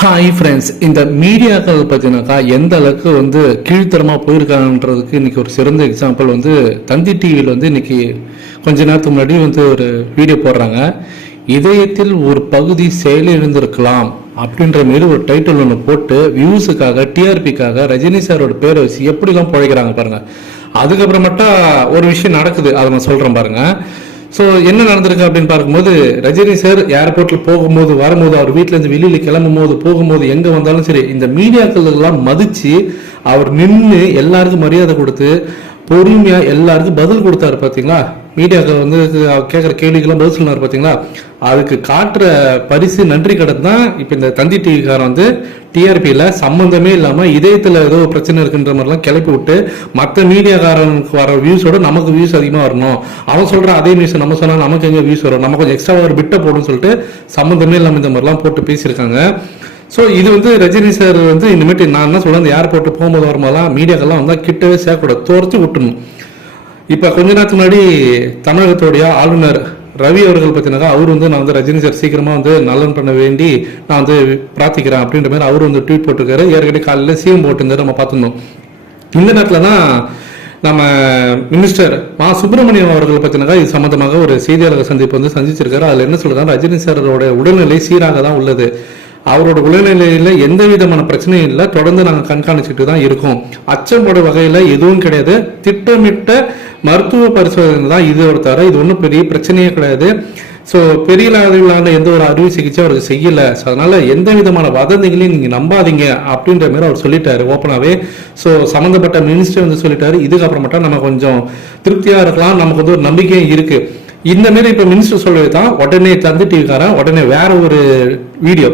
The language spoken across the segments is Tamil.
ஹாய் ஃப்ரெண்ட்ஸ் இந்த மீடியாக்கள் பார்த்தீங்கன்னாக்கா எந்த அளவுக்கு வந்து கீழ்த்தரமாக போயிருக்காங்கன்றதுக்கு இன்னைக்கு ஒரு சிறந்த எக்ஸாம்பிள் வந்து தந்தி டிவியில் வந்து இன்னைக்கு கொஞ்ச நேரத்துக்கு முன்னாடி வந்து ஒரு வீடியோ போடுறாங்க. இதயத்தில் ஒரு பகுதி செயலிழந்திருக்கலாம் அப்படின்ற மாரி ஒரு டைட்டில் ஒன்று போட்டு வியூஸுக்காக டிஆர்பிக்காக ரஜினி சாரோட பேரை வச்சு எப்படிலாம் பிழைக்கிறாங்க பாருங்கள் அதுக்கப்புறமேட்டா ஒரு விஷயம் நடக்குது. அதை நான் சொல்கிறேன் பாருங்கள் ஸோ என்ன நடந்திருக்கு அப்படின்னு பார்க்கும்போது ரஜினி சார் ஏர்போர்ட்டில் போகும்போது வரும்போது அவர் வீட்டிலேருந்து வெளியில் கிளம்பும் போது போகும்போது எங்கே வந்தாலும் சரி இந்த மீடியாக்கள் எல்லாம் மதித்து அவர் நின்று எல்லாருக்கும் மரியாதை கொடுத்து பொறுமையாக எல்லாருக்கும் பதில் கொடுத்தாரு பார்த்தீங்களா மீடியாக்கள் வந்து கேட்குற கேள்விக்கெல்லாம் பதில் சொன்னார் பார்த்தீங்களா அதுக்கு காட்டுற பரிசு நன்றி கடன் தான் இப்போ இந்த தந்தி டிவிக்காரன் வந்து டிஆர்பியில் சம்மந்தமே இல்லாமல் இதயத்தில் ஏதோ பிரச்சனை இருக்குன்ற மாதிரிலாம் கிளப்பி விட்டு மற்ற மீடியாக்காரனுக்கு வர வியூஸோட நமக்கு வியூஸ் அதிகமாக வரணும். அவன் சொல்கிற அதே நியூஸ் நம்ம சொன்னால் நமக்கு எங்கே வியூஸ் வரும்? நம்ம கொஞ்சம் எக்ஸ்ட்ரா ஒரு பிட்டை போடுன்னு சொல்லிட்டு சம்மந்தமே இல்லாமல் இந்த மாதிரிலாம் போட்டு பேசியிருக்காங்க. ஸோ இது வந்து ரஜினி சார் வந்து இனிமேட்டு நான் என்ன சொல்கிறேன் அந்த ஏர்போர்ட்டு போகும்போது வரும்போதெல்லாம் மீடியாக்கெல்லாம் வந்தால் கிட்டவே சேர்க்கக்கூடாது தோர்த்து விட்டுணும் இப்போ கொஞ்ச நேரத்துக்கு முன்னாடி தமிழகத்துடைய ஆளுநர் ரவி அவர்கள் பார்த்தீங்கன்னா அவர் வந்து நான் வந்து ரஜினி சார் சீக்கிரமாக வந்து நலன் பண்ண வேண்டி நான் வந்து பிரார்த்திக்கிறேன் அப்படின்ற மாதிரி அவர் வந்து ட்வீட் போட்டிருக்காரு. ஏற்கனவே காலையில் சிஎம் போட்டிருந்தாரு நம்ம பார்த்துருந்தோம். இந்த நேரத்தில் தான் நம்ம மினிஸ்டர் மா சுப்பிரமணியம் அவர்கள் பார்த்தீங்கன்னா இது சம்மந்தமாக ஒரு செய்தியாளர் சந்திப்பு வந்து சந்திச்சிருக்காரு. அதில் என்ன சொல்கிறாங்க ரஜினி சாரோட உடல்நிலை சீராக தான் உள்ளது. அவரோட உடல்நிலையில எந்த விதமான பிரச்சனையும் இல்லை. தொடர்ந்து நாங்கள் கண்காணிச்சுட்டு தான் இருக்கோம். அச்சப்பட வகையில் எதுவும் கிடையாது. திட்டமிட்ட மருத்துவ பரிசோதனை தான் இது ஒரு தர. இது ஒன்றும் பெரிய பிரச்சனையே கிடையாது. ஸோ பெரிய அளவிலான எந்த ஒரு அறுவை சிகிச்சை அவருக்கு செய்யலை. ஸோ அதனால எந்த விதமான வதந்திகளையும் நீங்கள் நம்பாதீங்க அப்படின்ற மாதிரி அவர் சொல்லிட்டாரு ஓப்பனாகவே ஸோ சம்மந்தப்பட்ட மினிஸ்டர் வந்து சொல்லிட்டாரு. இதுக்கப்புறமேட்டா நம்ம கொஞ்சம் திருப்தியாக இருக்கலாம். நமக்கு வந்து ஒரு நம்பிக்கையும் இருக்குது இந்த மாரி இப்போ மினிஸ்டர் சொல்லவே தான் உடனே தந்து டிவிக்காரன் உடனே வேற ஒரு வீடியோ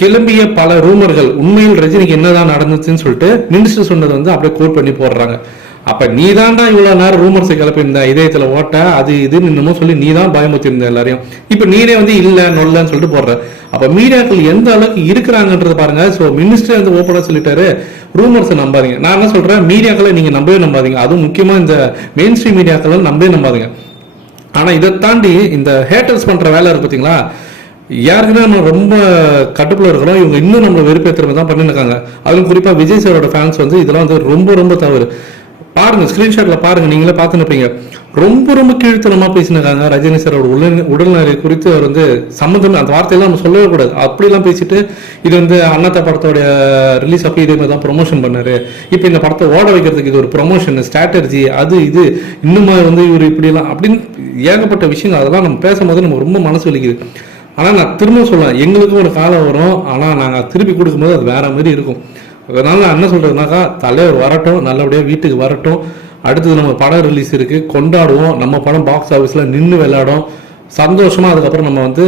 கிளம்பிய பல ரூமர்கள் உண்மையில் ரஜினிக்கு என்னதான் நடந்துச்சுன்னு சொல்லிட்டு மினிஸ்டர் சொன்னது வந்து அப்படியே கோட் பண்ணி போடுறாங்க. அப்ப நீ தான்டா இவ்வளவு நேரம் ரூமர்ஸை கிளப்பியிருந்த இதயத்துல ஓட்ட அது இதுன்னு இன்னமும் சொல்லி நீ தான் பயமுத்திருந்த எல்லாரையும். இப்ப நீனே வந்து இல்ல நொல்லன்னு சொல்லிட்டு போடுற. அப்ப மீடியாக்கள் எந்த அளவுக்கு இருக்கிறாங்கன்றது பாருங்க. சோ மினிஸ்டர் வந்து ஓப்பனா சொல்லிட்டாரு. ரூமர்ஸை நம்பாதீங்க. நான் என்ன சொல்றேன்? மீடியாக்களை நீங்க நம்பவே நம்பாதீங்க. அதுவும் முக்கியமா இந்த மெயின் ஸ்ட்ரீம் மீடியாக்களை நம்பவே நம்பாதீங்க. ஆனா இதை தாண்டி இந்த ஹேட்டர்ஸ் பண்ற வேலை இருக்கு பாத்தீங்களா? யாருக்குன்னா நம்ம ரொம்ப கட்டுப்புல இருக்கிறோம் இவங்க இன்னும் நம்ம வெறுப்பேற்றுறது தான் பண்ணியிருக்காங்க அதுவும் குறிப்பாக விஜய் சாரோட ஃபேன்ஸ் வந்து இதெல்லாம் வந்து ரொம்ப ரொம்ப தவறு. பாருங்க ஸ்கிரீன்ஷாட்ல பாருங்க நீங்களே பார்த்து நிப்பீங்க ரொம்ப ரொம்ப கீழ்த்தனமா பேசினிருக்காங்க ரஜினி சாரோட உடல் உடல்நிலை குறித்து அவர் வந்து சம்மந்தம் அந்த வார்த்தையெல்லாம் நம்ம சொல்லவே கூடாது. அப்படிலாம் பேசிட்டு இது வந்து அண்ணாத்த படத்தோடைய ரிலீஸ் அப்போ இதே மாதிரி தான் ப்ரொமோஷன் பண்ணாரு. இப்போ இந்த படத்தை ஓட வைக்கிறதுக்கு இது ஒரு ப்ரொமோஷன் ஸ்ட்ராட்டஜி அது இது இன்னுமா வந்து இவர் இப்படிலாம் அப்படின்னு ஏகப்பட்ட விஷயங்கள் அதெல்லாம் நம்ம பேசும்போது நமக்கு ரொம்ப மனசு வலிக்குது. ஆனால் நான் திரும்ப சொல்லுவேன் எங்களுக்கும் ஒரு காலம் வரும். ஆனால் நாங்கள் திருப்பி கொடுக்கும்போது அது வேற மாதிரி இருக்கும். அதனால நான் என்ன சொல்றதுனாக்கா தலைவர் வரட்டும் நல்லபடியாக வீட்டுக்கு வரட்டும். அடுத்தது நம்ம படம் ரிலீஸ் இருக்கு. கொண்டாடுவோம். நம்ம படம் பாக்ஸ் ஆஃபீஸில் நின்று விளையாடும். சந்தோஷமா அதுக்கப்புறம் நம்ம வந்து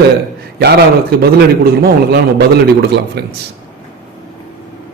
யார் யாருக்கு பதிலடி கொடுக்கணுமோ அவங்களுக்குலாம் நம்ம பதிலடி கொடுக்கலாம் ஃப்ரெண்ட்ஸ்